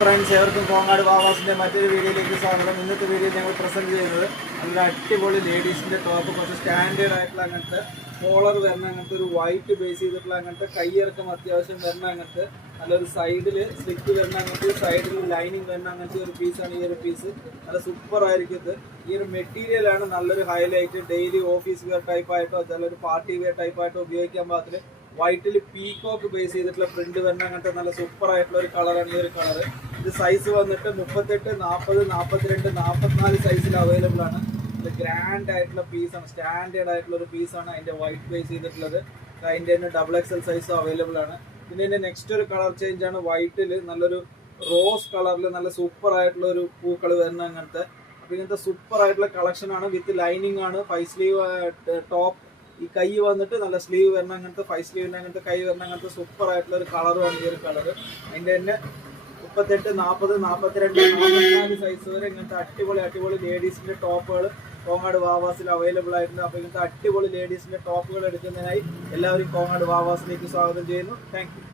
Friends, എവർക്കും Kongad വാവാസിൻ്റെ മറ്റൊരു വീഡിയോയിലേക്ക് സ്വാഗതം. ഇന്നത്തെ വീഡിയോ ഞങ്ങൾ പ്രസൻറ്റ് ചെയ്യുന്നത് നല്ല അടിപൊളി ലേഡീസിൻ്റെ ടോപ്പ്, കുറച്ച് സ്റ്റാൻഡേർഡ് ആയിട്ടുള്ള അങ്ങനത്തെ കോളർ വരുന്ന അങ്ങനത്തെ ഒരു വൈറ്റ് ബേസ് ചെയ്തിട്ടുള്ള അങ്ങനത്തെ കൈയിറക്കം അത്യാവശ്യം വരുന്ന അങ്ങനത്തെ നല്ലൊരു സൈഡിൽ സ്ലിറ്റ് വരുന്ന അങ്ങനത്തെ സൈഡിൽ ലൈനിങ് വരുന്ന അങ്ങനത്തെ ഒരു പീസാണ് ഈ ഒരു പീസ്. നല്ല സൂപ്പർ ആയിരിക്കും ഇത്. ഈ ഒരു മെറ്റീരിയലാണ് നല്ലൊരു ഹൈലൈറ്റ്. ഡെയിലി ഓഫീസ് വെയർ ടൈപ്പായിട്ടോ നല്ലൊരു പാർട്ടി വെയർ ടൈപ്പായിട്ടോ ഉപയോഗിക്കാൻ പാകത്തിൽ വൈറ്റിൽ പീകോക്ക് ബേസ് ചെയ്തിട്ടുള്ള പ്രിന്റ് വരുന്ന അങ്ങനത്തെ നല്ല സൂപ്പർ ആയിട്ടുള്ള ഒരു കളറാണ് ഈ ഒരു കളർ. ഇത് സൈസ് വന്നിട്ട് 38, 40, 42, 44 സൈസിൽ അവൈലബിൾ ആണ്. ഇത് ഗ്രാൻഡ് ആയിട്ടുള്ള പീസാണ്, സ്റ്റാൻഡേർഡ് ആയിട്ടുള്ള ഒരു പീസാണ് അതിൻ്റെ വൈറ്റ് ബേസ് ചെയ്തിട്ടുള്ളത്. അതിൻ്റെ തന്നെ XXL സൈസും അവൈലബിൾ ആണ്. പിന്നെ ഇതിൻ്റെ നെക്സ്റ്റ് ഒരു കളർ ചേഞ്ച് ആണ്. വൈറ്റിൽ നല്ലൊരു റോസ് കളറിൽ നല്ല സൂപ്പർ ആയിട്ടുള്ള ഒരു പൂക്കൾ വരുന്ന അങ്ങനത്തെ. അപ്പോൾ ഇങ്ങനത്തെ സൂപ്പർ ആയിട്ടുള്ള കളക്ഷനാണ്. വിത്ത് ലൈനിങ് ആണ്. 5 സ്ലീവ് ടോപ്പ്. ഈ കൈ വന്നിട്ട് നല്ല സ്ലീവ് വരുന്ന അങ്ങനത്തെ 5 സ്ലീവിൻ്റെ അങ്ങനത്തെ കൈ വരുന്ന അങ്ങനത്തെ സൂപ്പർ ആയിട്ടുള്ള ഒരു കളറുമാണ് ഈ ഒരു കളർ. അതിൻ്റെ തന്നെ 38, 40, 42, 44 സൈസ് വരെ ഇങ്ങനത്തെ അടിപൊളി ലേഡീസിൻ്റെ ടോപ്പുകൾ കോങ്ങാട് വാവാസിൽ അവൈലബിൾ ആയിട്ടുണ്ട്. അപ്പോൾ ഇങ്ങനത്തെ അടിപൊളി ലേഡീസിൻ്റെ ടോപ്പുകൾ എടുക്കുന്നതിനായി എല്ലാവരും കോങ്ങാട് വാവാസിലേക്ക് സ്വാഗതം ചെയ്യുന്നു. Thank you.